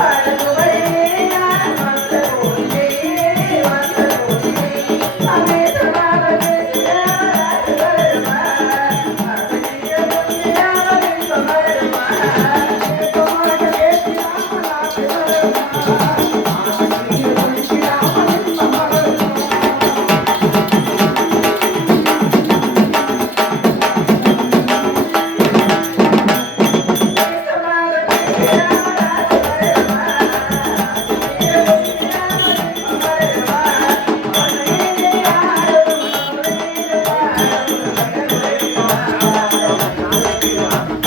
Yeah.